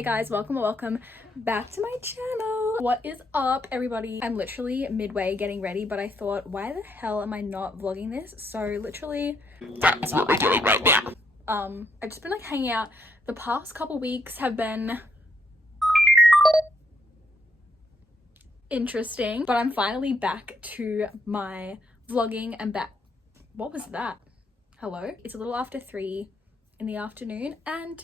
Hey guys, welcome back to my channel. What is up, everybody? I'm literally midway getting ready, but I thought, why the hell am I not vlogging this? So literally, that's what we're doing right now. I've just been like hanging out. The past couple weeks have been interesting, but I'm finally back to my vlogging and back. What was that? Hello? It's a little after 3 in the afternoon and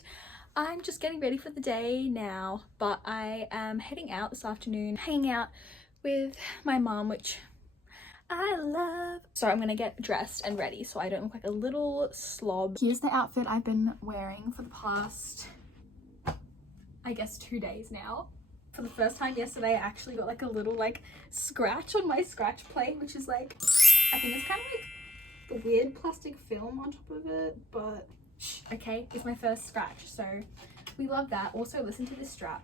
I'm just getting ready for the day now, but I am heading out this afternoon, hanging out with my mom, which I love. So I'm gonna get dressed and ready so I don't look like a little slob. Here's the outfit I've been wearing for the past, I guess, 2 days now. For the first time yesterday, I actually got like a little like scratch on my scratch plate, which is like, I think it's kind of like the weird plastic film on top of it, but okay, it's my first scratch, so we love that. Also, listen to this strap.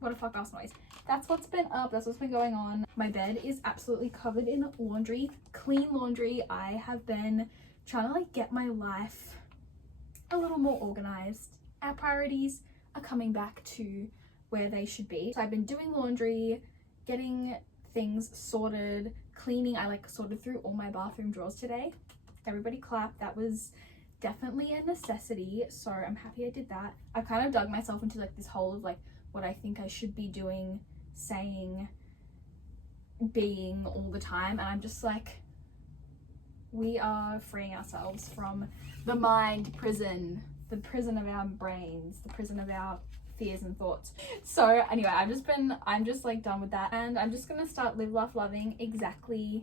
What a fuck ass noise. That's what's been up, that's what's been going on. My bed is absolutely covered in laundry, clean laundry. I have been trying to like get my life a little more organized. Our priorities are coming back to where they should be. So I've been doing laundry, getting things sorted, cleaning. I like sorted through all my bathroom drawers today. Everybody clap. That was definitely a necessity, so I'm happy I did that. I've kind of dug myself into like this hole of like what I think I should be doing, saying, being all the time, and I'm just like, we are freeing ourselves from the mind prison, the prison of our brains, the prison of our fears and thoughts. So anyway, I'm just like done with that, and I'm just gonna start live, laugh, loving exactly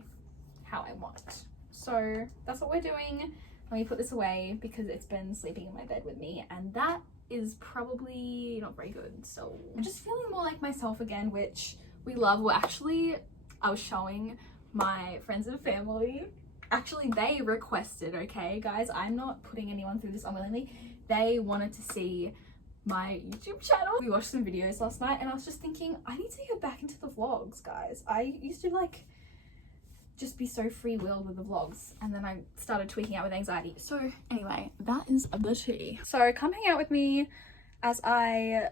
how I want. So that's what we're doing. Let me put this away because it's been sleeping in my bed with me, and that is probably not very good. So I'm just feeling more like myself again, which we love. Well, actually, I was showing my friends and family. Actually, they requested, okay guys, I'm not putting anyone through this unwillingly. They wanted to see my YouTube channel. We watched some videos last night and I was just thinking, I need to get back into the vlogs, guys. I used to like just be so free-willed with the vlogs, and then I started tweaking out with anxiety. So anyway, that is the tea. So come hang out with me as I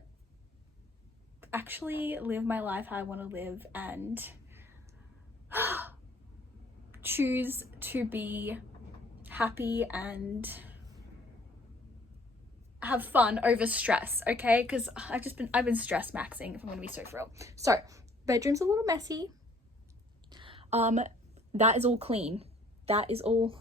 actually live my life how I want to live and choose to be happy and have fun over stress, okay? Because I've been stress maxing, if I'm gonna be so for real. So bedroom's a little messy. That is all clean. That is all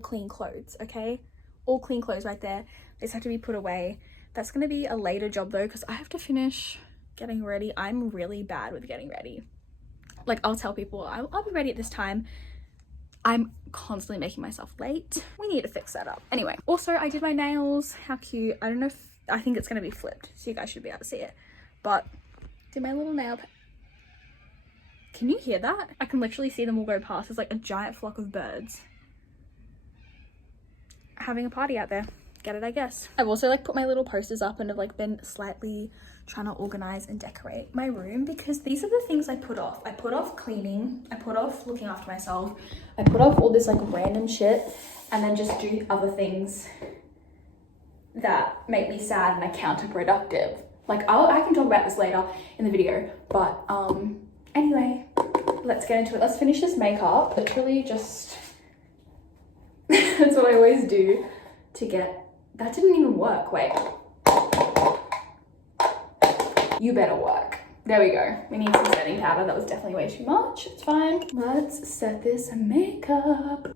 clean clothes, okay? All clean clothes right there. They just have to be put away. That's gonna be a later job though, because I have to finish getting ready. I'm really bad with getting ready. Like, I'll tell people I'll be ready at this time. I'm constantly making myself late. We need to fix that up. Anyway, also I did my nails. How cute. I don't know if, I think it's gonna be flipped, so you guys should be able to see it. But did my little nail. Can you hear that? I can literally see them all go past. There's like a giant flock of birds having a party out there. Get it, I guess. I've also like put my little posters up and have like been slightly trying to organize and decorate my room, because these are the things I put off. I put off cleaning, I put off looking after myself, I put off all this like random shit, and then just do other things that make me sad and are counterproductive. Like I can talk about this later in the video, but anyway, let's get into it. Let's finish this makeup. Literally just that's what I always do to get. That didn't even work. Wait. You better work. There we go. We need some setting powder. That was definitely way too much. It's fine. Let's set this makeup.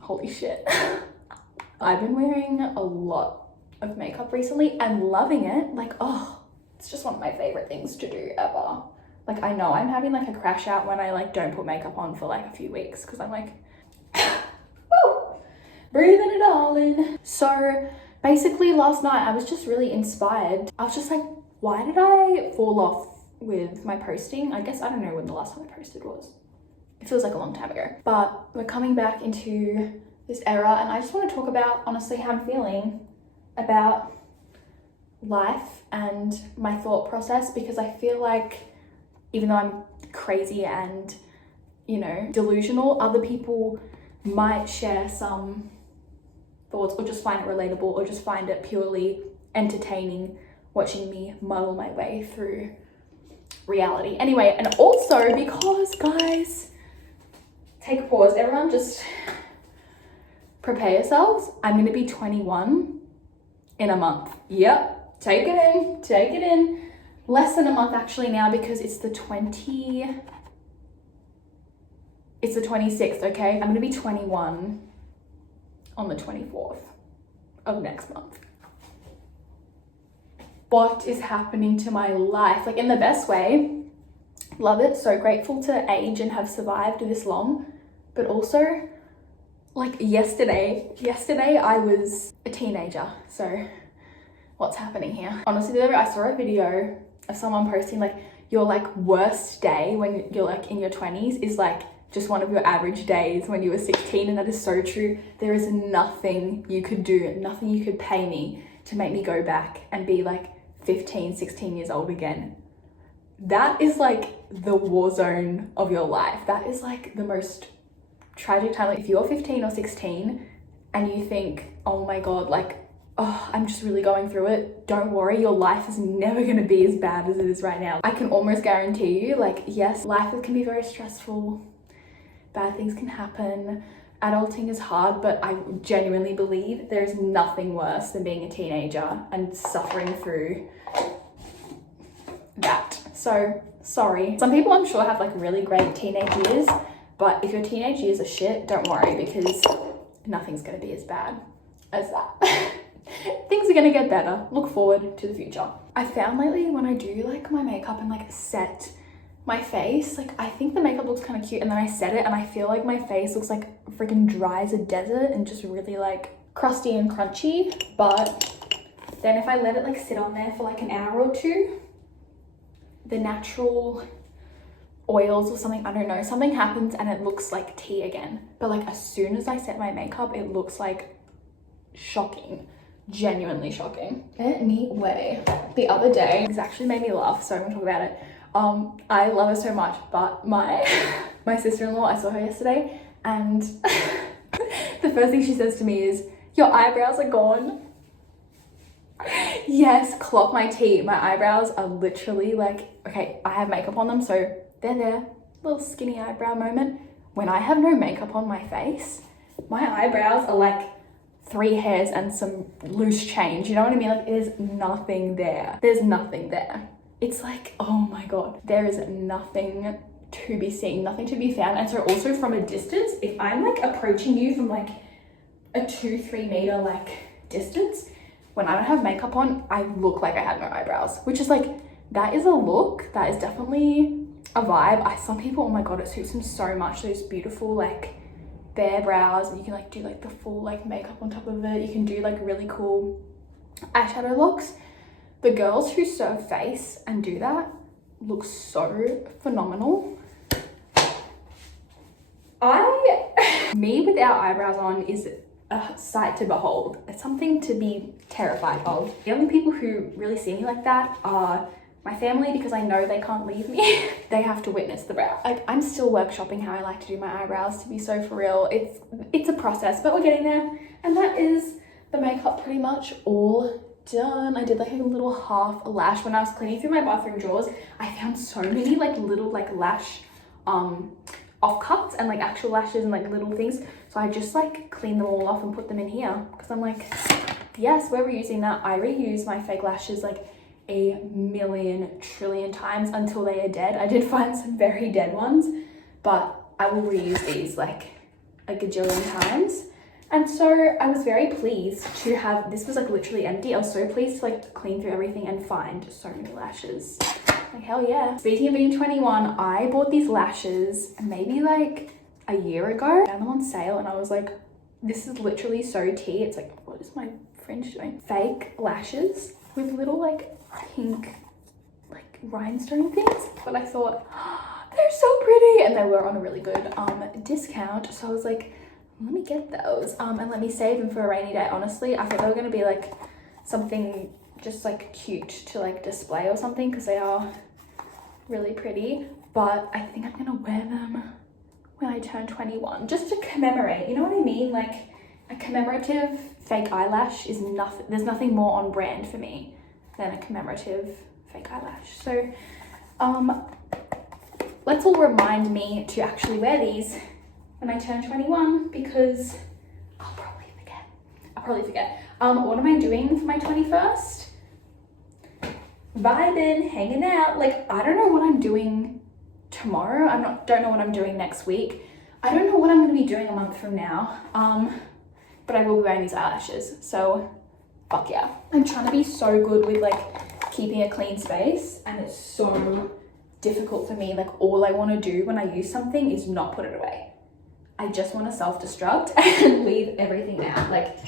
Holy shit. I've been wearing a lot of makeup recently and loving it. Like, oh, it's just one of my favorite things to do ever. Like, I know I'm having like a crash out when I like don't put makeup on for like a few weeks, because I'm like, woo, breathing it all in. So basically last night I was just really inspired. I was just like, why did I fall off with my posting? I guess I don't know when the last time I posted was. It feels like a long time ago. But we're coming back into this era, and I just want to talk about honestly how I'm feeling about life and my thought process, because I feel like even though I'm crazy and, you know, delusional, other people might share some thoughts, or just find it relatable, or just find it purely entertaining watching me muddle my way through reality. Anyway, and also because, guys, take a pause, everyone, just prepare yourselves. I'm going to be 21 in a month. Yep, take it in. Less than a month actually now, because it's the 26th, okay? I'm going to be 21 on the 24th of next month. What is happening to my life? Like, in the best way. Love it. So grateful to age and have survived this long. But also, like, yesterday I was a teenager. So what's happening here? Honestly, I saw a video of someone posting, like, your like worst day when you're like in your 20s is like just one of your average days when you were 16. And that is so true. There is nothing you could do, nothing you could pay me to make me go back and be like 15, 16 years old again. That is like the war zone of your life. That is like the most tragic time. Like, if you're 15 or 16 and you think, oh my God, like, oh, I'm just really going through it, don't worry, your life is never going to be as bad as it is right now. I can almost guarantee you, like, yes, life can be very stressful, bad things can happen, adulting is hard, but I genuinely believe there is nothing worse than being a teenager and suffering through that. So sorry. Some people I'm sure have like really great teenage years, but if your teenage years are shit, don't worry, because nothing's going to be as bad as that. Things are going to get better. Look forward to the future. I found lately when I do like my makeup and like set my face, like, I think the makeup looks kind of cute, and then I set it and I feel like my face looks like freaking dry as a desert and just really like crusty and crunchy. But then if I let it like sit on there for like an hour or two, the natural oils or something, I don't know, something happens and it looks like tea again. But like, as soon as I set my makeup, it looks like shocking, genuinely shocking. Anyway, the other day, this actually made me laugh, so I'm gonna talk about it. I love her so much, but my sister-in-law, I saw her yesterday, and the first thing she says to me is, your eyebrows are gone. Yes, clock my tea. My eyebrows are literally like, okay, I have makeup on them, so they're there. Little skinny eyebrow moment. When I have no makeup on my face, my eyebrows are like 3 hairs and some loose change. You know what I mean? Like, there's nothing there. There's nothing there. It's like, oh my God, there is nothing to be seen, nothing to be found. And so also from a distance, if I'm like approaching you from like a 2-3 meter like distance, when I don't have makeup on, I look like I have no eyebrows, which is like, that is a look, that is definitely a vibe. Some people, oh my God, it suits them so much, those beautiful like bare brows, and you can like do like the full like makeup on top of it. You can do like really cool eyeshadow looks. The girls who serve face and do that look so phenomenal. Me without eyebrows on is a sight to behold. It's something to be terrified of. The only people who really see me like that are my family, because I know they can't leave me. They have to witness the brow. Like, I'm still workshopping how I like to do my eyebrows, to be so for real. It's a process, but we're getting there. And that is the makeup pretty much all done. I did like a little half lash when I was cleaning through my bathroom drawers. I found so many like little like lash offcuts and like actual lashes and like little things. So I just like cleaned them all off and put them in here, because I'm like, yes, we're reusing that. I reuse my fake lashes like a million trillion times until they are dead. I did find some very dead ones, but I will reuse these like a gajillion times. And so I was very pleased to have, this was like literally empty. I was so pleased to like clean through everything and find so many lashes. Like, hell yeah. Speaking of being 21, I bought these lashes maybe like a year ago. I found them on sale and I was like, this is literally so tea. It's like, what is my fringe doing? Fake lashes with little like pink like rhinestone things. But I thought, oh, they're so pretty. And they were on a really good discount. So I was like, let me get those and let me save them for a rainy day. Honestly, I thought they were going to be like something just like cute to like display or something, because they are really pretty. But I think I'm going to wear them when I turn 21, just to commemorate, you know what I mean? Like, A commemorative fake eyelash is nothing, there's nothing more on brand for me than a commemorative fake eyelash. So let's all remind me to actually wear these when I turn 21, because I'll probably forget. What am I doing for my 21st? Vibing, hanging out. Like, I don't know what I'm doing tomorrow. Don't know what I'm doing next week. I don't know what I'm going to be doing a month from now. But I will be wearing these eyelashes, so fuck yeah. I'm trying to be so good with like keeping a clean space, and it's so difficult for me. Like, all I want to do when I use something is not put it away. I just want to self-destruct and leave everything out. Like,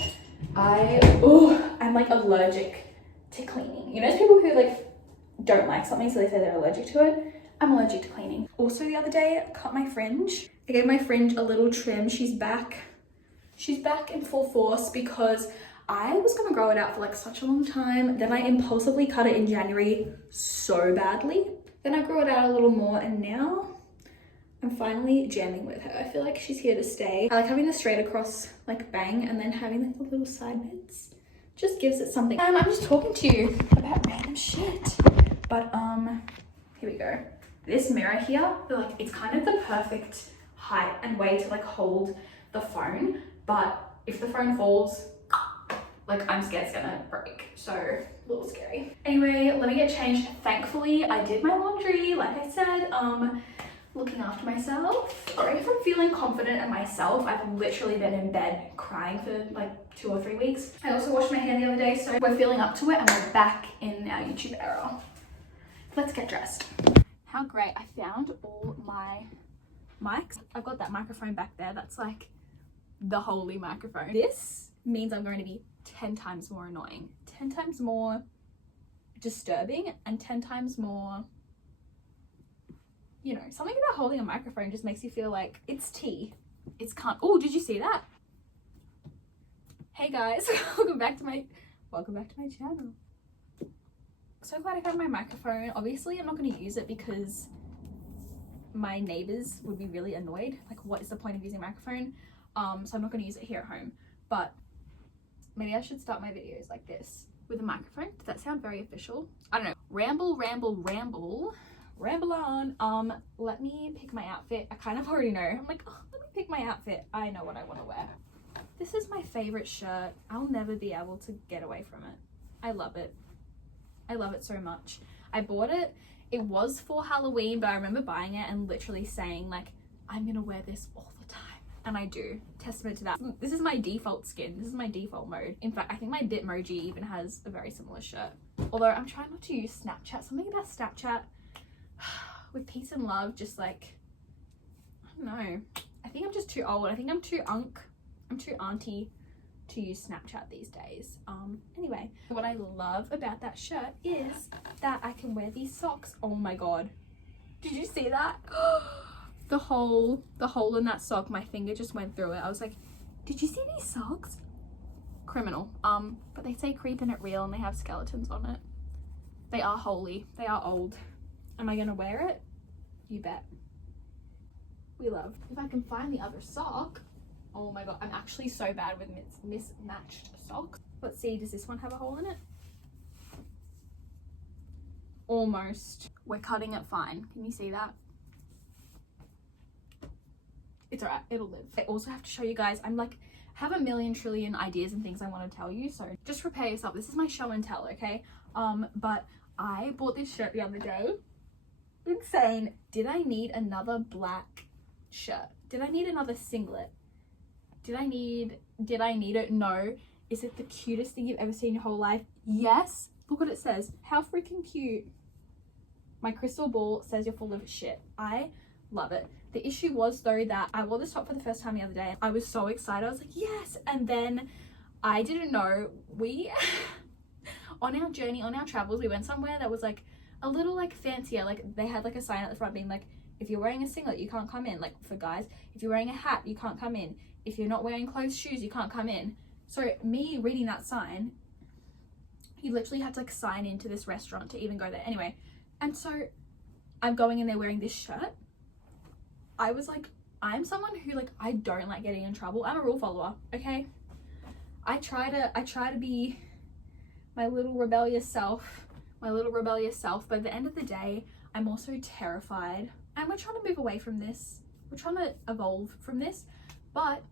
I'm like allergic to cleaning. You know, those people who like don't like something so they say they're allergic to it? I'm allergic to cleaning. Also the other day, I cut my fringe. I gave my fringe a little trim. She's back in full force because I was gonna grow it out for like such a long time. Then I impulsively cut it in January so badly. Then I grew it out a little more, and now I'm finally jamming with her. I feel like she's here to stay. I like having the straight across like bang, and then having like the little side bits. Just gives it something. And I'm just talking to you about random shit. But here we go. This mirror here, like, it's kind of the perfect height and way to like hold the phone. But if the phone falls, like, I'm scared it's gonna break. So a little scary. Anyway, let me get changed. Thankfully, I did my laundry, like I said, looking after myself. Sorry if I'm feeling confident in myself. I've literally been in bed crying for like 2 or 3 weeks. I also washed my hair the other day, so we're feeling up to it and we're back in our YouTube era. Let's get dressed. How great, I found all my mics. I've got that microphone back there. That's like the holy microphone. This means I'm going to be 10 times more annoying, 10 times more disturbing, and 10 times more, you know, something about holding a microphone just makes you feel like it's tea. It's can't. Oh, did you see that? Hey guys, welcome back to my channel. So glad I found my microphone. Obviously, I'm not going to use it because my neighbors would be really annoyed. Like, what is the point of using a microphone? So I'm not going to use it here at home. But maybe I should start my videos like this with a microphone. Does that sound very official? I don't know. Ramble on. Let me pick my outfit. I kind of already know. I'm like, oh, let me pick my outfit. I know what I want to wear. This is my favorite shirt. I'll never be able to get away from it. I love it. I love it so much. I bought it. It was for Halloween, but I remember buying it and literally saying like, I'm gonna wear this all the time. And I do. Testament to that. This is my default skin. This is my default mode. In fact, I think my Bitmoji even has a very similar shirt. Although I'm trying not to use Snapchat. Something about Snapchat with peace and love, just like, I don't know. I think I'm just too old. I think I'm too auntie to use Snapchat these days. Anyway, what I love about that shirt is that I can wear these socks. Oh my god. Did you see that? The hole in that sock, my finger just went through it. I was like, did you see these socks? Criminal. But they say creeping it real and they have skeletons on it. They are holy. They are old. Am I gonna wear it? You bet. We love. If I can find the other sock. Oh my god, I'm actually so bad with mismatched socks. Let's see, does this one have a hole in it? Almost. We're cutting it fine. Can you see that? It's alright, it'll live. I also have to show you guys, I'm like, have a million trillion ideas and things I want to tell you, so just prepare yourself. This is my show and tell, okay? But I bought this shirt the other day. Insane. Did I need another black shirt? Did I need another singlet? Did I need it? No. Is it the cutest thing you've ever seen in your whole life? Yes. Look what it says. How freaking cute. My crystal ball says you're full of shit. I love it. The issue was though that I wore this top for the first time the other day. I was so excited. I was like, yes. And then I didn't know we, on our journey, on our travels, we went somewhere that was like a little like fancier. Like they had like a sign at the front being like, if you're wearing a singlet, you can't come in. Like for guys, if you're wearing a hat, you can't come in. If you're not wearing closed shoes, you can't come in. So me reading that sign, you literally had to like sign into this restaurant to even go there. Anyway, and so I'm going in there wearing this shirt. I was like, I'm someone who like, I don't like getting in trouble. I'm a rule follower, okay? I try to be my little rebellious self, but at the end of the day, I'm also terrified, and we're trying to move away from this. We're trying to evolve from this, but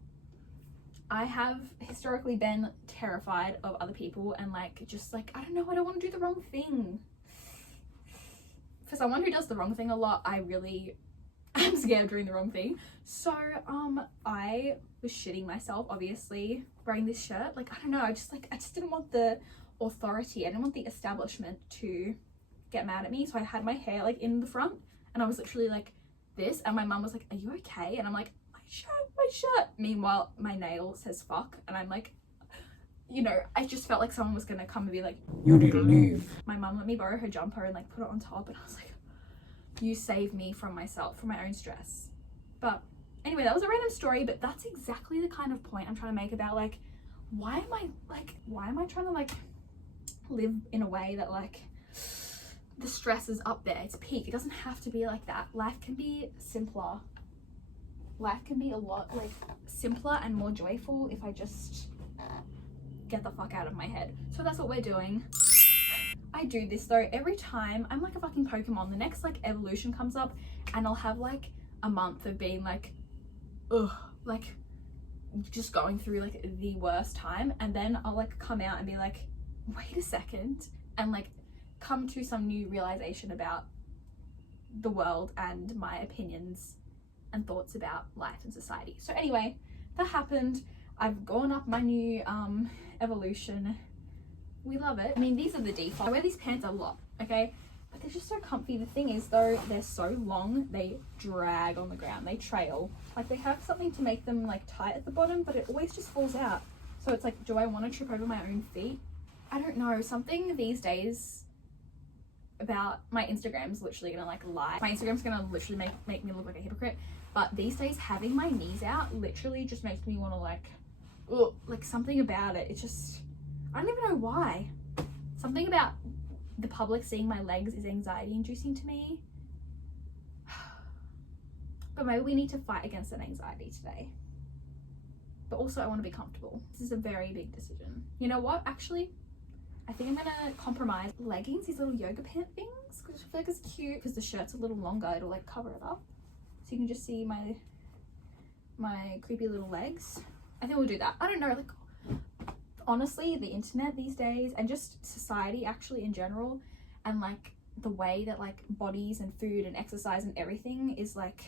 I have historically been terrified of other people, and like, just like, I don't know, I don't want to do the wrong thing. For someone who does the wrong thing a lot, I really am scared of doing the wrong thing. So I was shitting myself, obviously, wearing this shirt. Like, I don't know, I just didn't want the authority, I didn't want the establishment to get mad at me. So I had my hair like in the front, and I was literally like this, and my mum was like, are you okay? And I'm like, my shirt. Meanwhile, my nail says fuck, and I'm like, you know, I just felt like someone was gonna come and be like, you need to leave. My mum let me borrow her jumper and like put it on top, and I was like, you saved me from myself, from my own stress. But anyway, that was a random story, but that's exactly the kind of point I'm trying to make about like, why am I trying to like live in a way that like the stress is up there, it's peak. It doesn't have to be like that. Life can be simpler. Life can be a lot like simpler and more joyful if I just get the fuck out of my head. So that's what we're doing. I do this though every time. I'm like a fucking Pokemon. The next like evolution comes up, and I'll have like a month of being like, ugh, like just going through like the worst time, and then I'll like come out and be like, wait a second, and like come to some new realization about the world and my opinions and thoughts about life and society. So anyway, that happened. I've gone up my new evolution. We love it. I mean, these are the default. I wear these pants a lot, okay? But they're just so comfy. The thing is though, they're so long, they drag on the ground, they trail. Like, they have something to make them like tight at the bottom, but it always just falls out. So it's like, do I want to trip over my own feet? I don't know. Something these days about my Instagram's literally gonna like lie. My Instagram's gonna literally make me look like a hypocrite. But these days, having my knees out literally just makes me want to like, ugh, like something about it. It's just, I don't even know why. Something about the public seeing my legs is anxiety inducing to me. But maybe we need to fight against that anxiety today. But also I want to be comfortable. This is a very big decision. You know what? Actually, I think I'm gonna compromise. Leggings, these little yoga pant things, because I feel like it's cute because the shirt's a little longer, it'll like cover it up. So you can just see my creepy little legs. I think we'll do that. I don't know, like honestly, the internet these days and just society actually in general, and like the way that like bodies and food and exercise and everything is like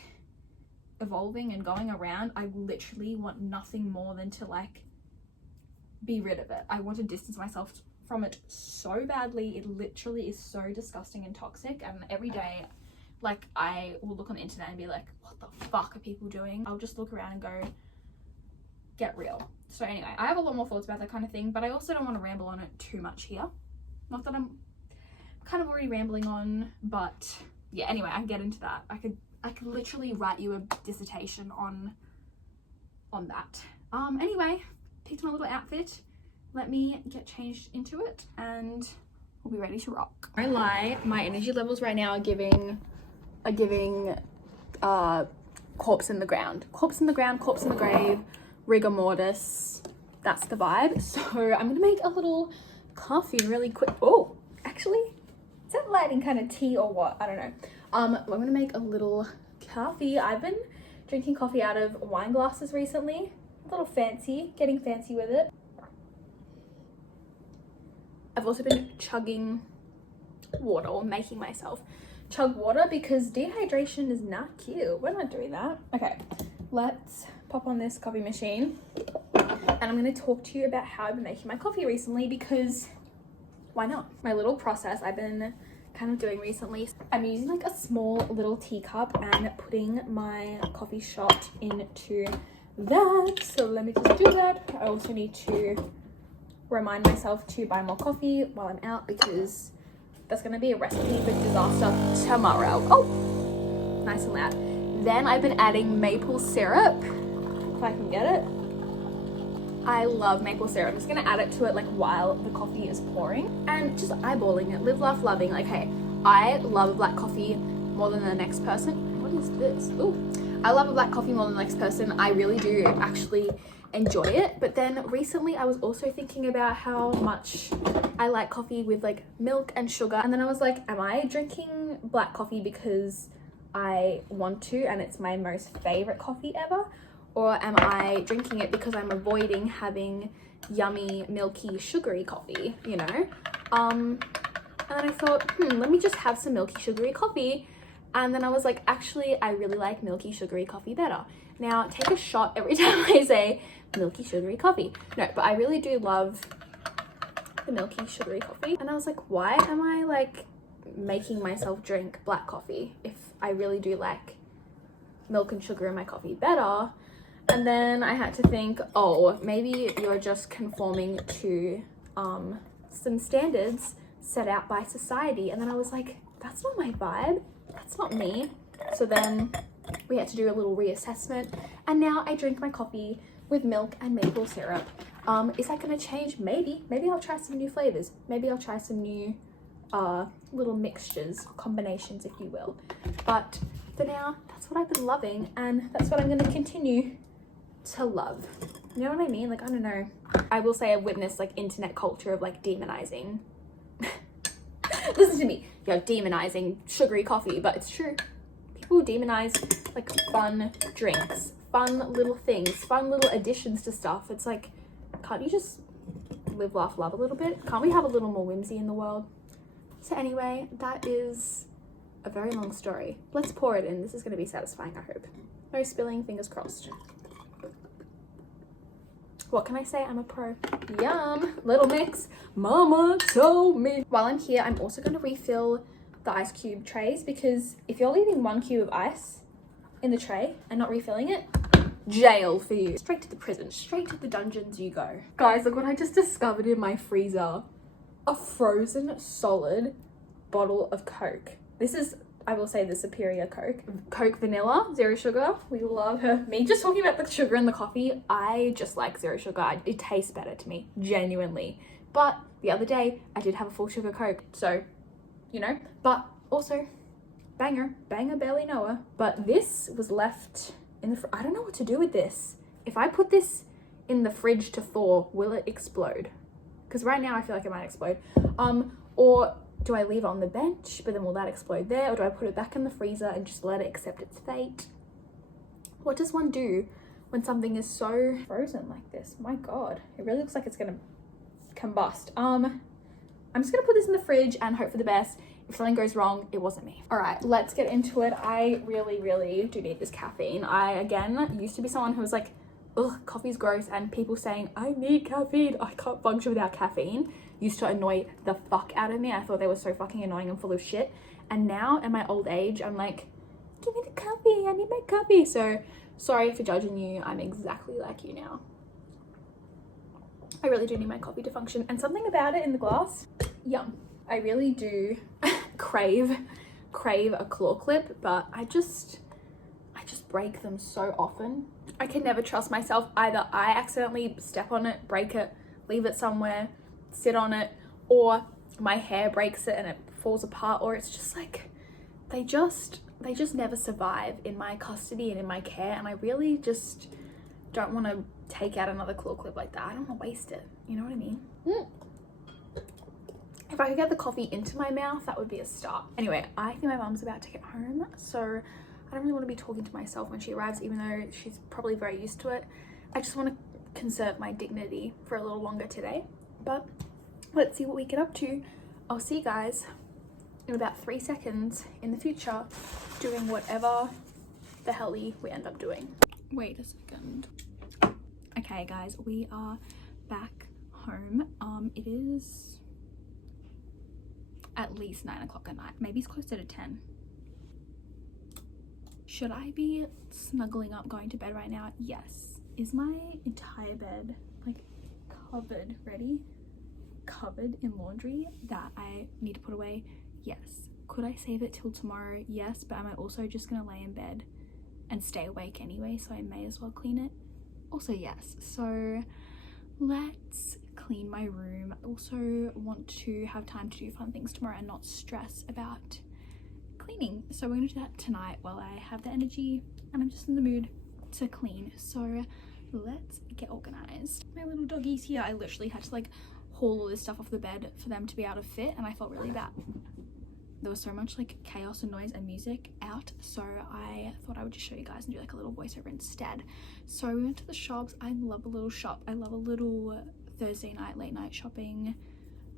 evolving and going around, I literally want nothing more than to like be rid of it. I want to distance myself from it so badly. It literally is so disgusting and toxic, and every day like I will look on the internet and be like, what the fuck are people doing? I'll just look around and go, get real. So anyway, I have a lot more thoughts about that kind of thing, but I also don't want to ramble on it too much here. Not that I'm kind of already rambling on, but yeah, anyway, I can get into that. I could literally write you a dissertation on that. Anyway, picked my little outfit. Let me get changed into it and we'll be ready to rock. I lie, my energy levels right now are giving corpse in the ground, corpse in the grave, rigor mortis. That's the vibe. So I'm gonna make a little coffee really quick. Oh, actually, is that lighting kind of tea or what? I don't know. I'm gonna make a little coffee. I've been drinking coffee out of wine glasses recently. A little fancy, getting fancy with it. I've also been chugging water, or making myself chug water, because dehydration is not cute. We're not doing that. Okay, let's pop on this coffee machine and I'm going to talk to you about how I've been making my coffee recently, because why not? My little process I've been kind of doing recently. I'm using like a small little teacup and putting my coffee shot into that. So let me just do that. I also need to remind myself to buy more coffee while I'm out, because that's going to be a recipe for disaster tomorrow. Oh, nice and loud. Then I've been adding maple syrup, if I can get it. I love maple syrup. I'm just going to add it to it like while the coffee is pouring and just eyeballing it. Live, laugh, loving. Like, hey, I love black coffee more than the next person. What is this? Ooh, I love a black coffee more than the next person. I really do actually enjoy it. But then recently I was also thinking about how much I like coffee with like milk and sugar, and then I was like, am I drinking black coffee because I want to and it's my most favorite coffee ever, or am I drinking it because I'm avoiding having yummy milky sugary coffee, you know? And then I thought, let me just have some milky sugary coffee. And then I was like, actually, I really like milky sugary coffee better. Now, take a shot every time I say milky sugary coffee. No, but I really do love the milky sugary coffee. And I was like, why am I like making myself drink black coffee if I really do like milk and sugar in my coffee better? And then I had to think, oh, maybe you're just conforming to some standards set out by society. And then I was like, that's not my vibe. That's not me. So then we had to do a little reassessment, and now I drink my coffee with milk and maple syrup. Is that going to change? Maybe I'll try some new flavors. Maybe I'll try some new little mixtures, combinations, if you will. But for now, that's what I've been loving, and that's what I'm going to continue to love. You know what I mean? Like, I don't know. I will say I've witnessed like internet culture of like demonizing. Listen to me. You're demonizing sugary coffee, but it's true. People demonize like fun drinks, fun little things, fun little additions to stuff. It's like, can't you just live, laugh, love a little bit? Can't we have a little more whimsy in the world? So anyway, that is a very long story. Let's pour it in. This is going to be satisfying, I hope. No spilling, fingers crossed. What can I say? I'm a pro. Yum. Little mix. Mama told me. While I'm here, I'm also going to refill the ice cube trays, because if you're leaving 1 cube of ice in the tray and not refilling it, jail for you. Straight to the prison. Straight to the dungeons you go. Guys, look what I just discovered in my freezer. A frozen solid bottle of Coke. This is, I will say, the superior Coke. Coke vanilla, 0 sugar. We love her. Me just talking about the sugar in the coffee, I just like 0 sugar. It tastes better to me, genuinely. But the other day, I did have a full sugar Coke. So, you know, but also, banger barely know her. But this was left in the, I don't know what to do with this. If I put this in the fridge to thaw, will it explode? Because right now I feel like it might explode. Or do I leave it on the bench, but then will that explode there? Or do I put it back in the freezer and just let it accept its fate? What does one do when something is so frozen like this? My God, it really looks like it's gonna combust. I'm just gonna put this in the fridge and hope for the best. If something goes wrong, it wasn't me. All right, let's get into it. I really do need this caffeine. I, again, used to be someone who was like, ugh, coffee's gross, and people saying, I need caffeine, I can't function without caffeine, used to annoy the fuck out of me. I thought they were so fucking annoying and full of shit. And now, at my old age, I'm like, give me the coffee, I need my coffee. So, sorry for judging you, I'm exactly like you now. I really do need my coffee to function, and something about it in the glass, yum. I really do crave a claw clip, but I just break them so often. I can never trust myself. Either I accidentally step on it, break it, leave it somewhere, sit on it, or my hair breaks it and it falls apart, or it's just like, they just never survive in my custody and in my care, and I really just don't want to take out another claw clip like that. I don't want to waste it. You know what I mean? If I could get the coffee into my mouth, that would be a start. Anyway, I think my mom's about to get home, so I don't really want to be talking to myself when she arrives, even though she's probably very used to it. I just want to conserve my dignity for a little longer today. But let's see what we get up to. I'll see you guys in about 3 seconds in the future, doing whatever the hell we end up doing. Wait a second. Okay guys, we are back home. It is at least 9 o'clock at night. Maybe it's closer to 10. Should I be snuggling up, going to bed right now? Yes. Is my entire bed like covered, covered in laundry that I need to put away? Yes. Could I save it till tomorrow? Yes, but am I also just gonna lay in bed and stay awake anyway, so I may as well clean it? Also yes. So let's clean my room. I also want to have time to do fun things tomorrow and not stress about cleaning. So we're gonna do that tonight while I have the energy and I'm just in the mood to clean. So let's get organized. My little doggies here, I literally had to like haul all this stuff off the bed for them to be able to fit, and I felt really bad. There was so much like chaos and noise and music out, so I thought I would just show you guys and do like a little voiceover instead. So we went to the shops. I love a little shop. I love a little Thursday night, late night shopping,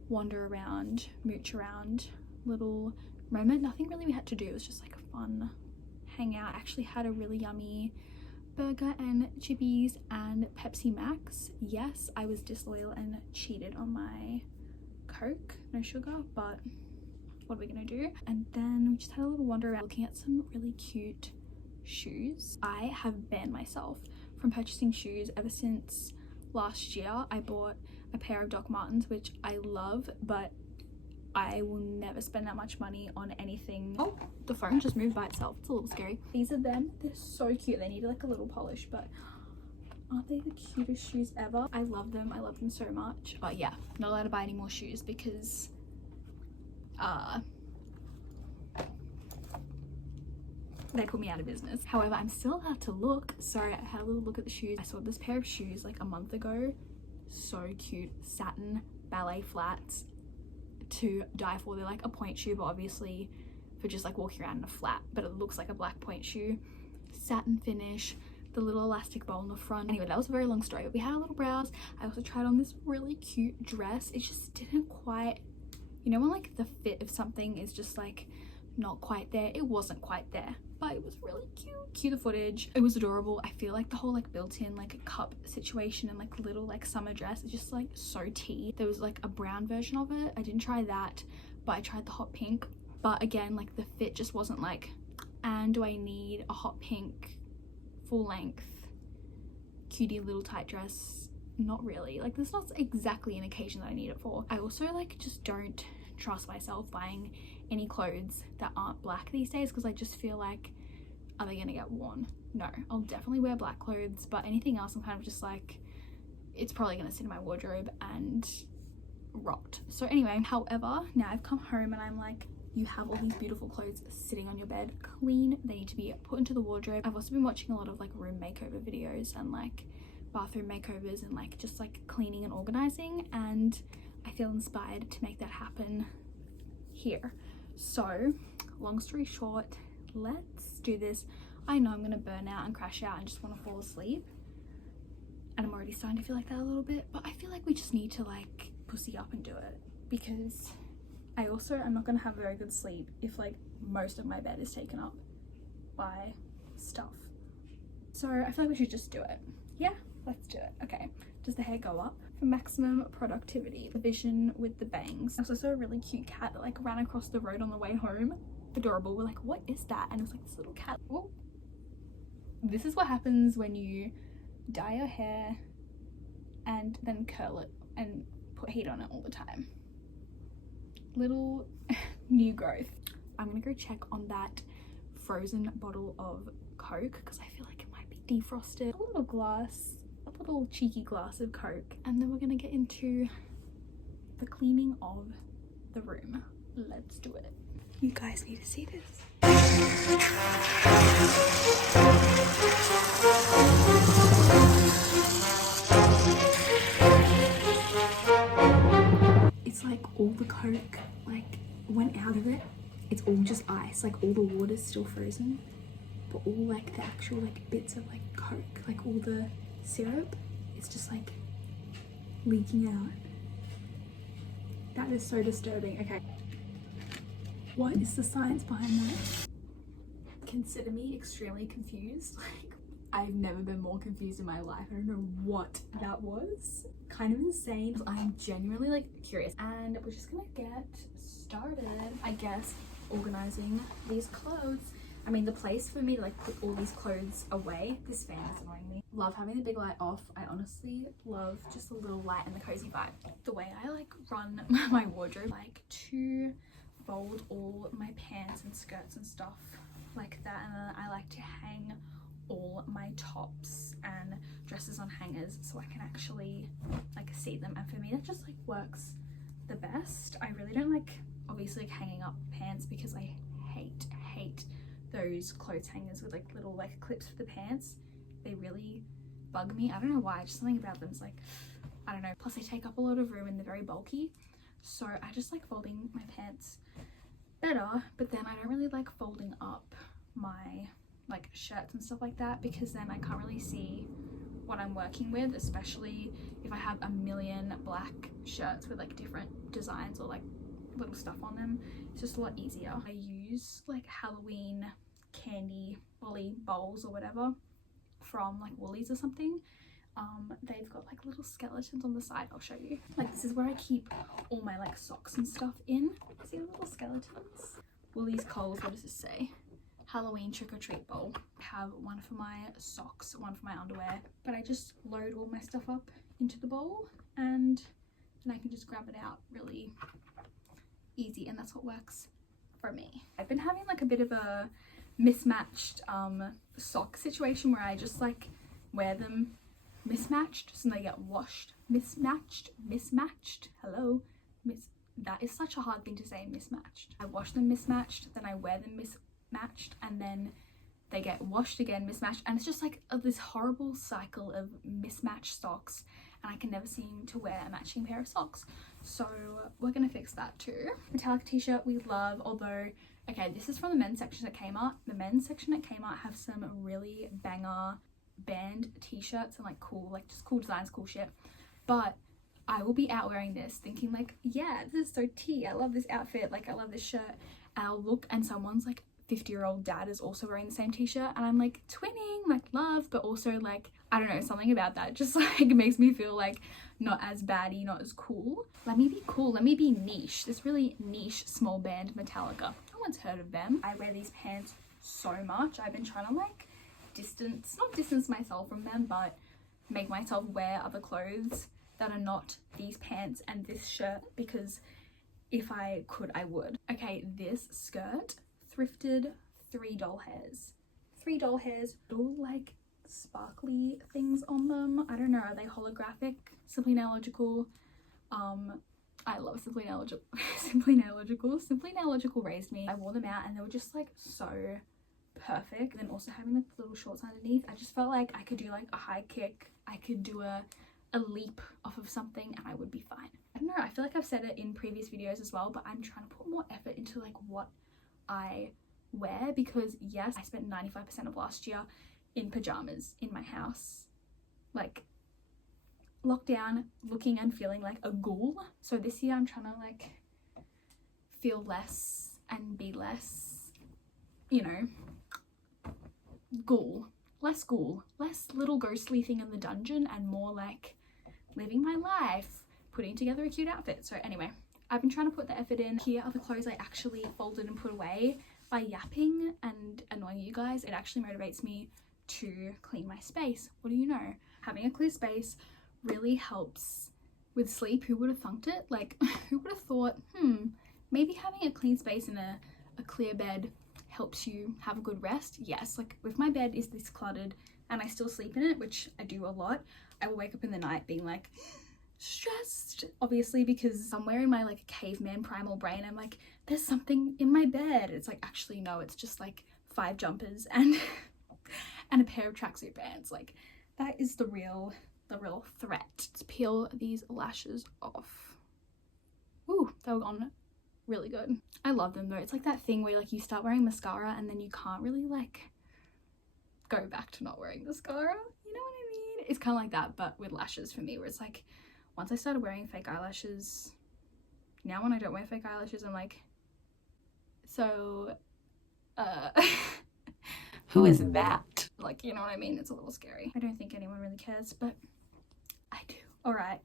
wander around, mooch around, little moment. Nothing really we had to do. It was just like a fun hangout. I actually had a really yummy burger and chippies and Pepsi Max. Yes, I was disloyal and cheated on my Coke, no sugar, but what are we gonna do? And then we just had a little wander around looking at some really cute shoes. I have banned myself from purchasing shoes ever since last year. I bought a pair of Doc Martens, which I love, but I will never spend that much money on anything. Oh, the phone just moved by itself. It's a little scary. These are them. They're so cute. They need like a little polish, but aren't they the cutest shoes ever? I love them. I love them so much. But yeah, not allowed to buy any more shoes because they put me out of business. However, I'm still allowed to look. So I had a little look at the shoes. I saw this pair of shoes like a month ago. So cute. Satin ballet flats to die for. They're like a point shoe, but obviously for just like walking around in a flat, but it looks like a black point shoe. Satin finish, the little elastic bow on the front. Anyway, that was a very long story, but we had a little browse. I also tried on this really cute dress. It just didn't quite, you know when like the fit of something is just like not quite there? It wasn't quite there, but it was really cute. Cue the footage. It was adorable. I feel like the whole like built-in like cup situation and like little like summer dress is just like so tea. There was like a brown version of it. I didn't try that, but I tried the hot pink. But again, like the fit just wasn't like, and do I need a hot pink full length cutie little tight dress? Not really. Like there's not exactly an occasion that I need it for. I also like just don't trust myself buying any clothes that aren't black these days, because I just feel like, are they gonna get worn? No, I'll definitely wear black clothes, but anything else I'm kind of just like, it's probably gonna sit in my wardrobe and rot. So anyway, however, now I've come home and I'm like, you have all these beautiful clothes sitting on your bed, clean. They need to be put into the wardrobe. I've also been watching a lot of like room makeover videos and like bathroom makeovers and like just like cleaning and organizing, and I feel inspired to make that happen here. So long story short, let's do this. I know I'm gonna burn out and crash out and just want to fall asleep, and I'm already starting to feel like that a little bit, but I feel like we just need to like pussy up and do it, because I'm not gonna have very good sleep if like most of my bed is taken up by stuff. So I feel like we should just do it. Yeah, let's do it. Okay, does the hair go up? For maximum productivity, the vision with the bangs. I also saw a really cute cat that like ran across the road on the way home. Adorable. We're like, what is that? And it was like this little cat. Oh, this is what happens when you dye your hair and then curl it and put heat on it all the time. Little new growth. I'm gonna go check on that frozen bottle of Coke because I feel like it might be defrosted. A little glass, a little cheeky glass of Coke, and then we're gonna get into the cleaning of the room. Let's do it. You guys need to see this. It's like all the Coke like went out of it. It's all just ice, like all the water's still frozen, but all like the actual like bits of like Coke, like all the syrup, it's just like leaking out. That is so disturbing. Okay, what is the science behind that? Consider me extremely confused. Like, I've never been more confused in my life. I don't know what that was. Kind of insane. I'm genuinely like curious, and we're just gonna get started, I guess, organizing these clothes. I mean, the place for me to like put all these clothes away. This fan is annoying me. Love having the big light off. I honestly love just a little light and the cozy vibe. The way I like run my wardrobe, like to fold all my pants and skirts and stuff like that, and then I like to hang all my tops and dresses on hangers so I can actually like see them, and for me that just like works the best. I really don't like obviously like hanging up pants because I hate those clothes hangers with like little like clips for the pants. They really bug me. I don't know why, just something about them is like, I don't know. Plus they take up a lot of room and they're very bulky. So I just like folding my pants better, but then I don't really like folding up my like shirts and stuff like that, because then I can't really see what I'm working with, especially if I have a million black shirts with like different designs or like little stuff on them. It's just a lot easier. I use like Halloween candy lolly bowls or whatever from like Woolies or something. They've got like little skeletons on the side. I'll show you. Like this is where I keep all my like socks and stuff in. See the little skeletons? Woolies, Coles, what does this say? Halloween trick-or-treat bowl. I have one for my socks, one for my underwear, but I just load all my stuff up into the bowl and then I can just grab it out really easy, and that's what works for me. I've been having like a bit of a mismatched sock situation where I just like wear them mismatched, so they get washed. Mismatched, hello, that is such a hard thing to say, mismatched. I wash them mismatched, then I wear them mismatched, and then they get washed again mismatched, and it's just like this horrible cycle of mismatched socks, and I can never seem to wear a matching pair of socks. So we're gonna fix that too. Metallic t-shirt we love, although okay, this is from the men's section at Kmart. The men's section at Kmart have some really banger band t-shirts and like cool, like just cool designs, cool shit. But I will be out wearing this thinking like, yeah, this is so tea, I love this outfit, like I love this shirt, and I'll look and someone's like 50-year-old dad is also wearing the same t-shirt, and I'm like twinning, like love, but also like I don't know, something about that just like makes me feel like not as baddie, not as cool. Let me be cool, let me be niche. This really niche small band Metallica, no one's heard of them. I wear these pants so much. I've been trying to like not distance myself from them, but make myself wear other clothes that are not these pants and this shirt, because if I could, I would. Okay, this skirt, thrifted, $3 hairs. $3 hairs, little like sparkly things on them. I don't know, are they holographic? Simply Nailogical. I love Simply Nailogical. Simply Nailogical raised me. I wore them out and they were just like so perfect. And then also having the little shorts underneath, I just felt like I could do like a high kick, I could do a leap off of something and I would be fine. I don't know, I feel like I've said it in previous videos as well, but I'm trying to put more effort into like what I wear, because yes, I spent 95% of last year in pajamas in my house, like lockdown, looking and feeling like a ghoul. So this year I'm trying to like feel less and be less, you know, less little ghostly thing in the dungeon and more like living my life, putting together a cute outfit. So anyway, I've been trying to put the effort in. Here are the clothes I actually folded and put away. By yapping and annoying you guys, it actually motivates me to clean my space. What do you know? Having a clear space really helps with sleep. Who would have thunked it? Like, who would have thought, maybe having a clean space and a clear bed helps you have a good rest? Yes, like if my bed is this cluttered and I still sleep in it, which I do a lot, I will wake up in the night being like stressed, obviously, because somewhere in my like caveman primal brain I'm like, there's something in my bed. It's like, actually no, it's just like 5 jumpers and and a pair of tracksuit pants. Like that is the real threat. Let's peel these lashes off. Ooh, they were gone really good. I love them though. It's like that thing where like you start wearing mascara and then you can't really like go back to not wearing mascara, you know what I mean? It's kind of like that, but with lashes for me, where it's like once I started wearing fake eyelashes, now when I don't wear fake eyelashes I'm like, so who is that? Like, you know what I mean? It's a little scary. I don't think anyone really cares, but I do. All right,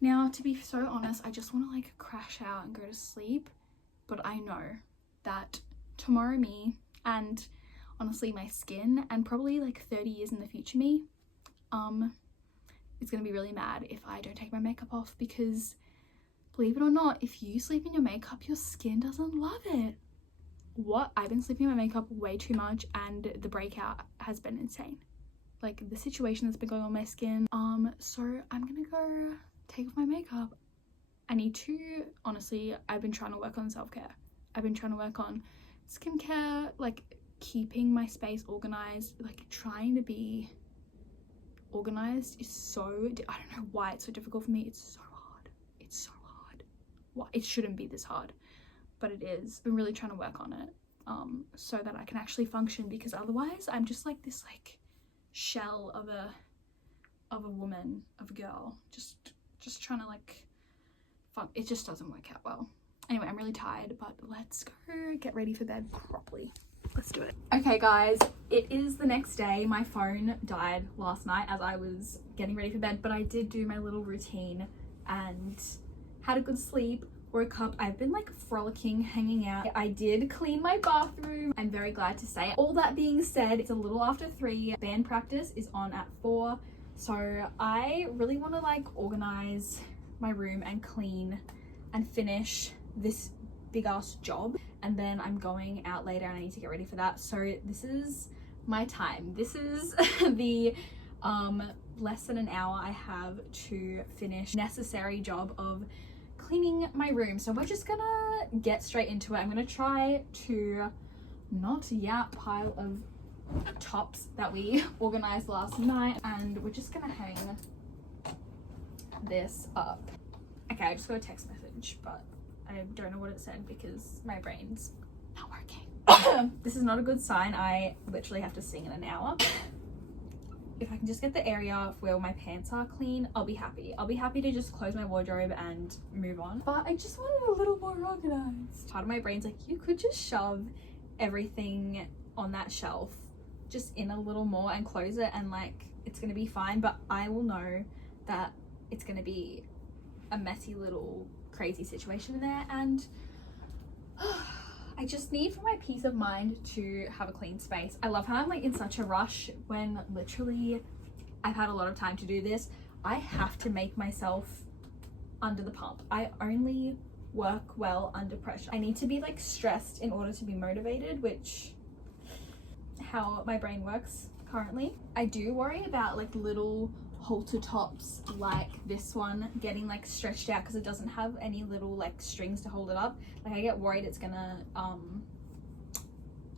now to be so honest, I just want to like crash out and go to sleep, but I know that tomorrow me, and honestly my skin, and probably like 30 years in the future me, is gonna be really mad if I don't take my makeup off, because believe it or not, if you sleep in your makeup, your skin doesn't love it. What? I've been sleeping in my makeup way too much and the breakout has been insane. Like the situation that's been going on my skin. So I'm gonna go take off my makeup. I need to, honestly, I've been trying to work on self-care. I've been trying to work on skincare, like keeping my space organized, like trying to be organized is so, I don't know why it's so difficult for me. It's so hard. It's so hard. Why? It shouldn't be this hard, but it is. I'm really trying to work on it so that I can actually function, because otherwise I'm just like this like shell of a woman, of a girl, just trying to like it just doesn't work out well. Anyway, I'm really tired, but let's go get ready for bed properly. Let's do it. Okay guys, it is the next day. My phone died last night as I was getting ready for bed, but I did do my little routine and had a good sleep. Woke up, I've been like frolicking, hanging out. I did clean my bathroom, I'm very glad to say. All that being said, it's a little after 3. Band practice is on at 4. So I really want to like organize my room and clean and finish this big ass job, and then I'm going out later and I need to get ready for that. So this is my time. This is the less than an hour I have to finish necessary job of cleaning my room. So we're just gonna get straight into it. I'm gonna try to not yap pile of tops that we organized last night, and we're just gonna hang this up. Okay, I just got a text message, but I don't know what it said because my brain's not working. This is not a good sign. I literally have to sing in an hour. If I can just get the area where my pants are clean, I'll be happy. I'll be happy to just close my wardrobe and move on. But I just wanted a little more organized. Part of my brain's like, you could just shove everything on that shelf just in a little more and close it, and like it's gonna be fine. But I will know that it's gonna be a messy little crazy situation in there, and I just need for my peace of mind to have a clean space. I love how I'm like in such a rush when literally I've had a lot of time to do this. I have to make myself under the pump. I only work well under pressure. I need to be like stressed in order to be motivated, which how my brain works currently. I do worry about like little halter tops like this one getting like stretched out because it doesn't have any little like strings to hold it up. Like I get worried it's gonna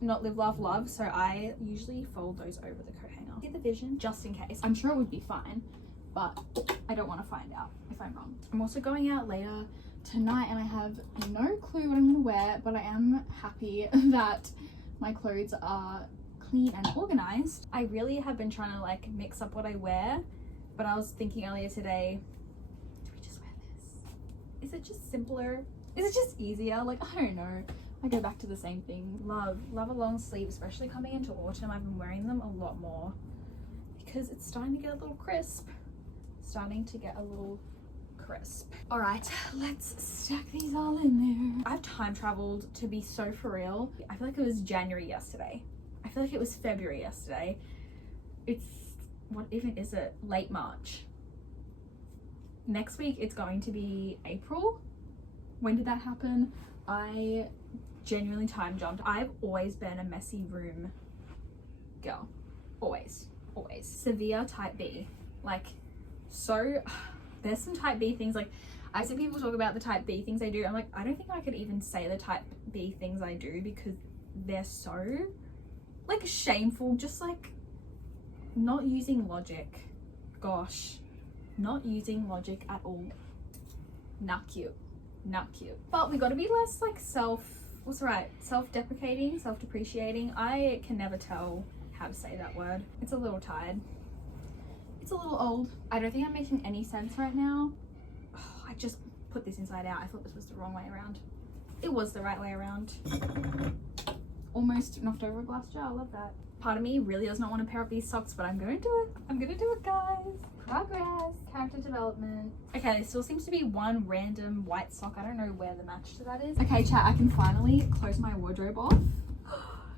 not live, laugh, love, so I usually fold those over the coat hanger. Get the vision just in case. I'm sure it would be fine, but I don't want to find out if I'm wrong. I'm also going out later tonight and I have no clue what I'm gonna wear, but I am happy that my clothes are clean and organized. I really have been trying to like mix up what I wear, but I was thinking earlier today, do we just wear this? Is it just simpler? Is it just easier? Like, I don't know. I go back to the same thing. Love a long sleeve, especially coming into autumn. I've been wearing them a lot more because it's starting to get a little crisp. All right, let's stack these all in there. I've time traveled to be so for real. I feel like it was January yesterday. I feel like it was February yesterday. It's, what even is it? Late March. Next week it's going to be April. When did that happen? I genuinely time jumped. I've always been a messy room girl. Always. Severe type B. Like, so there's some type B things. Like, I see people talk about the type B things they do. I'm like, I don't think I could even say the type B things I do because they're so like shameful. Just like not using logic. Gosh, not using logic at all. Not cute. But we gotta be less like self-deprecating, self-depreciating. I can never tell how to say that word. It's a little tired. It's a little old. I don't think I'm making any sense right now. Oh, I just put this inside out. I thought this was the wrong way around. It was the right way around. Almost knocked over a glass jar. I love that. Part of me really does not want to pair up these socks, but I'm gonna do it. I'm gonna do it, guys. Progress, character development. Okay, there still seems to be one random white sock. I don't know where the match to that is. Okay, chat, I can finally close my wardrobe off.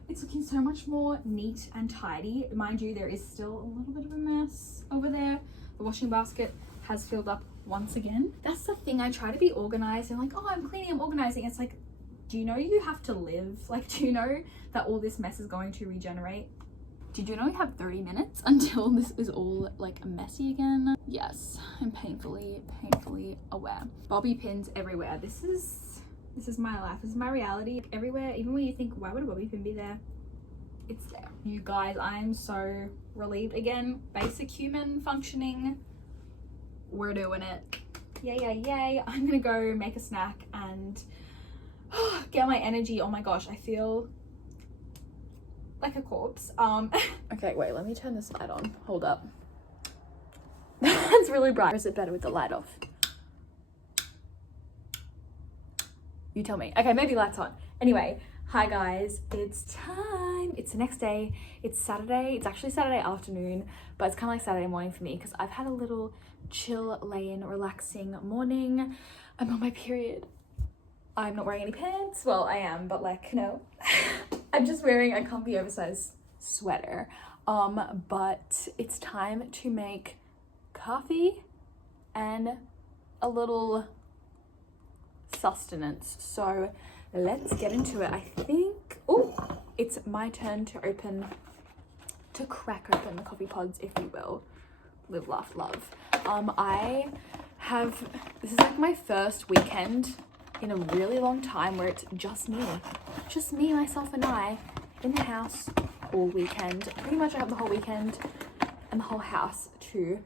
It's looking so much more neat and tidy. Mind you, there is still a little bit of a mess over there. The washing basket has filled up once again. That's the thing, I try to be organized and like, oh, I'm cleaning, I'm organizing. It's like, do you know you have to live? Like, do you know that all this mess is going to regenerate? Did you know we have 30 minutes until this is all like messy again? Yes, I'm painfully aware. Bobby pins everywhere. This is my life. This is my reality. Everywhere, even when you think, why would a bobby pin be there? it's there. You guys, I am so relieved again. Basic human functioning. We're doing it. Yay, yay, yay. I'm gonna go make a snack and get my energy. Oh my gosh, I feel like a corpse. Okay, wait, let me turn this light on. Hold up. That's really bright. Or is it better with the light off? You tell me. Okay, maybe lights on. Anyway, hi guys, it's time. It's the next day. It's Saturday. It's actually Saturday afternoon, but it's kind of like Saturday morning for me because I've had a little chill, lay-in, relaxing morning. I'm on my period. I'm not wearing any pants. Well, I am, but like, no. I'm just wearing a comfy oversized sweater. But it's time to make coffee and a little sustenance. So let's get into it. I think, oh, it's my turn to crack open the coffee pods, if you will. Live, laugh, love. This is like my first weekend in a really long time where it's just me, myself and I in the house all weekend. Pretty much I have the whole weekend and the whole house to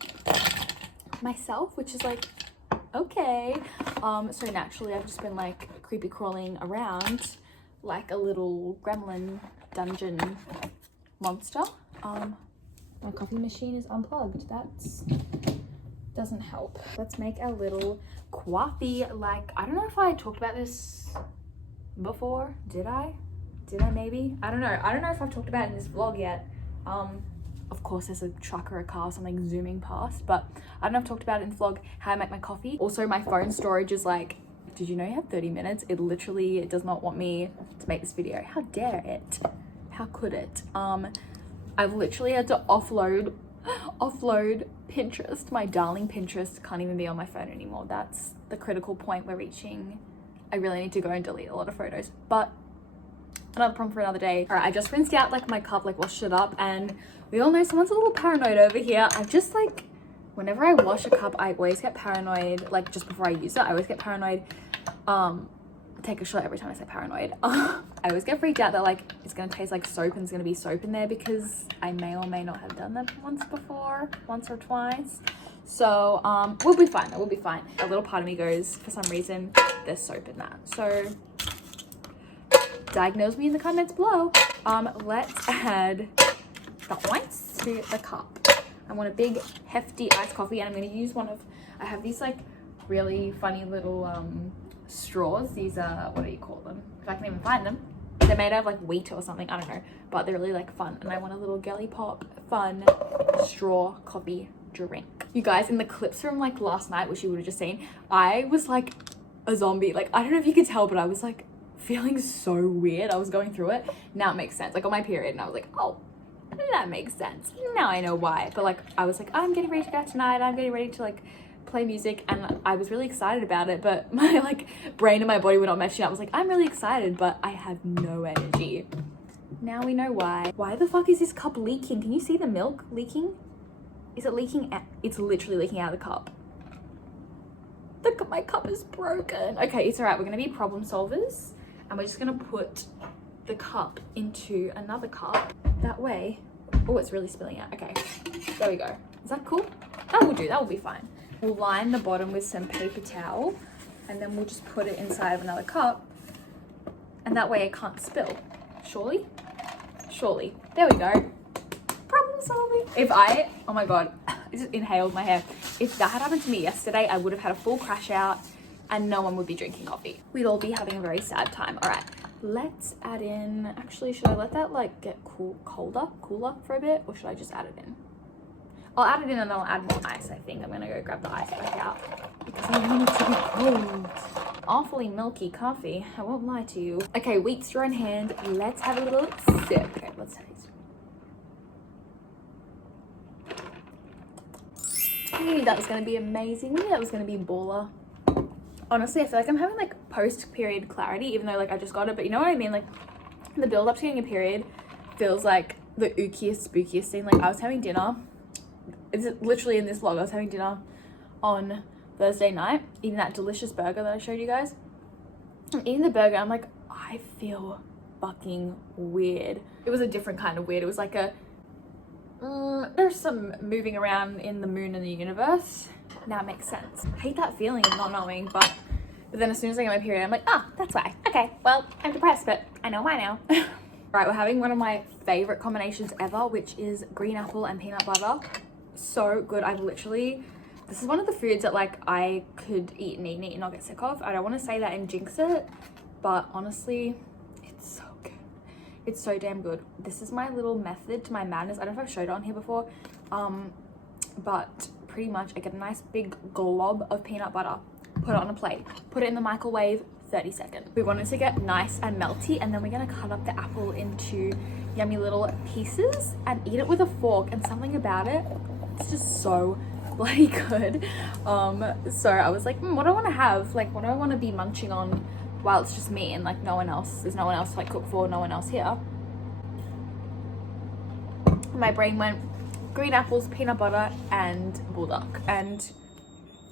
myself, which is like, okay. So naturally I've just been like creepy crawling around like a little gremlin dungeon monster. My coffee machine is unplugged. That's doesn't help. Let's make a little coffee. Like, I don't know if I talked about this before. Did I maybe? I don't know if I've talked about it in this vlog yet. Of course there's a truck or a car or something zooming past, but I don't know if I've talked about it in the vlog how I make my coffee. Also, my phone storage is like, did you know you have 30 minutes? It does not want me to make this video. How dare it? How could it? I've literally had to offload Pinterest. My darling Pinterest can't even be on my phone anymore. That's the critical point we're reaching. I really need to go and delete a lot of photos, but another problem for another day. All right, I just rinsed out like my cup, like washed it up, and we all know someone's a little paranoid over here. I just like, whenever I wash a cup, I always get paranoid. Like just before I use it, I always get paranoid. Take a shot every time I say paranoid. I always get freaked out that like it's gonna taste like soap and it's gonna be soap in there because I may or may not have done that once or twice. So we'll be fine though, we'll be fine. A little part of me goes, for some reason there's soap in that, so diagnose me in the comments below. Let's add the ice to the cup. I want a big hefty iced coffee, and I'm going to use I have these like really funny little straws. These are, what do you call them? If I can even find them. They're made out of like wheat or something, I don't know, but they're really like fun, and I want a little girly pop fun straw coffee drink. You guys, in the clips from like last night, which you would have just seen, I was like a zombie. Like, I don't know if you could tell, but I was like feeling so weird. I was going through it. Now it makes sense. Like on my period, and I was like, oh, that makes sense. Now I know why. But like, I was like, I'm getting ready to go out tonight. I'm getting ready to like play music, and I was really excited about it, but my like brain and my body were not matching up. I was like, I'm really excited, but I have no energy. Now we know why. Why the fuck is this cup leaking? Can you see the milk leaking? Is it leaking out? It's literally leaking out of the cup. My cup is broken. Okay, it's all right. We're gonna be problem solvers, and we're just gonna put the cup into another cup. That way, oh, it's really spilling out. Okay, there we go. Is that cool? That will do, that will be fine. We'll line the bottom with some paper towel, and then we'll just put it inside of another cup, and that way it can't spill. Surely? Surely. There we go. Problem solving. Oh my God, I just inhaled my hair. If that had happened to me yesterday, I would have had a full crash out and no one would be drinking coffee. We'd all be having a very sad time. All right, let's add in, actually, should I let that like get cooler for a bit, or should I just add it in? I'll add it in and then I'll add more ice, I think. I'm gonna go grab the ice back out because I want it to be cold. Awfully milky coffee, I won't lie to you. Okay, wheat straw in hand. Let's have a little sip. Okay, let's taste. I knew that was gonna be amazing. I knew that was gonna be baller. Honestly, I feel like I'm having like post-period clarity, even though like I just got it, but you know what I mean? Like the build up to getting a period feels like the ookiest, spookiest thing. Like I was having dinner, it's literally in this vlog, I was having dinner on Thursday night, eating that delicious burger that I showed you guys. I'm eating the burger, I'm like, I feel fucking weird. It was a different kind of weird. It was like a, there's some moving around in the moon and the universe. Now it makes sense. I hate that feeling of not knowing, but then as soon as I get my period, I'm like, ah, that's why. Okay, well, I'm depressed, but I know why now. Right, we're having one of my favorite combinations ever, which is green apple and peanut butter. So good. This is one of the foods that like I could eat and not get sick of. I don't want to say that and jinx it, but honestly, it's so good. It's so damn good. This is my little method to my madness. I don't know if I've showed it on here before, but pretty much I get a nice big glob of peanut butter, put it on a plate, put it in the microwave, 30 seconds. We want it to get nice and melty, and then we're gonna cut up the apple into yummy little pieces and eat it with a fork. And something about it, it's just so bloody good. So I was like, what do I want to have? Like, what do I want to be munching on while it's just me and like no one else? There's no one else to like cook for, no one else here. My brain went green apples, peanut butter, and bulldog. And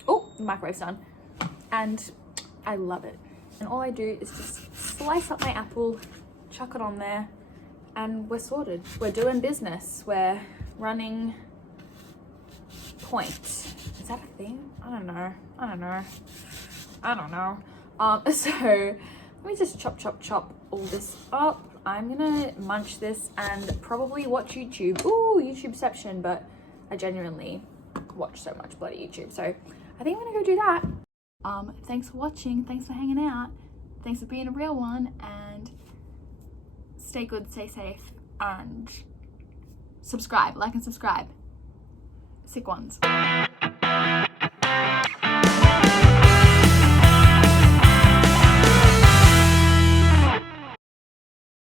oh, the microwave's done. And I love it. And all I do is just slice up my apple, chuck it on there, and we're sorted. We're doing business. We're running point. Is that a thing? I don't know. So let me just chop all this up. I'm gonna munch this and probably watch YouTube. Ooh, YouTubeception, but I genuinely watch so much bloody YouTube. So I think I'm gonna go do that. Thanks for watching, thanks for hanging out, thanks for being a real one, and stay good, stay safe, and subscribe, like and subscribe. Sick ones.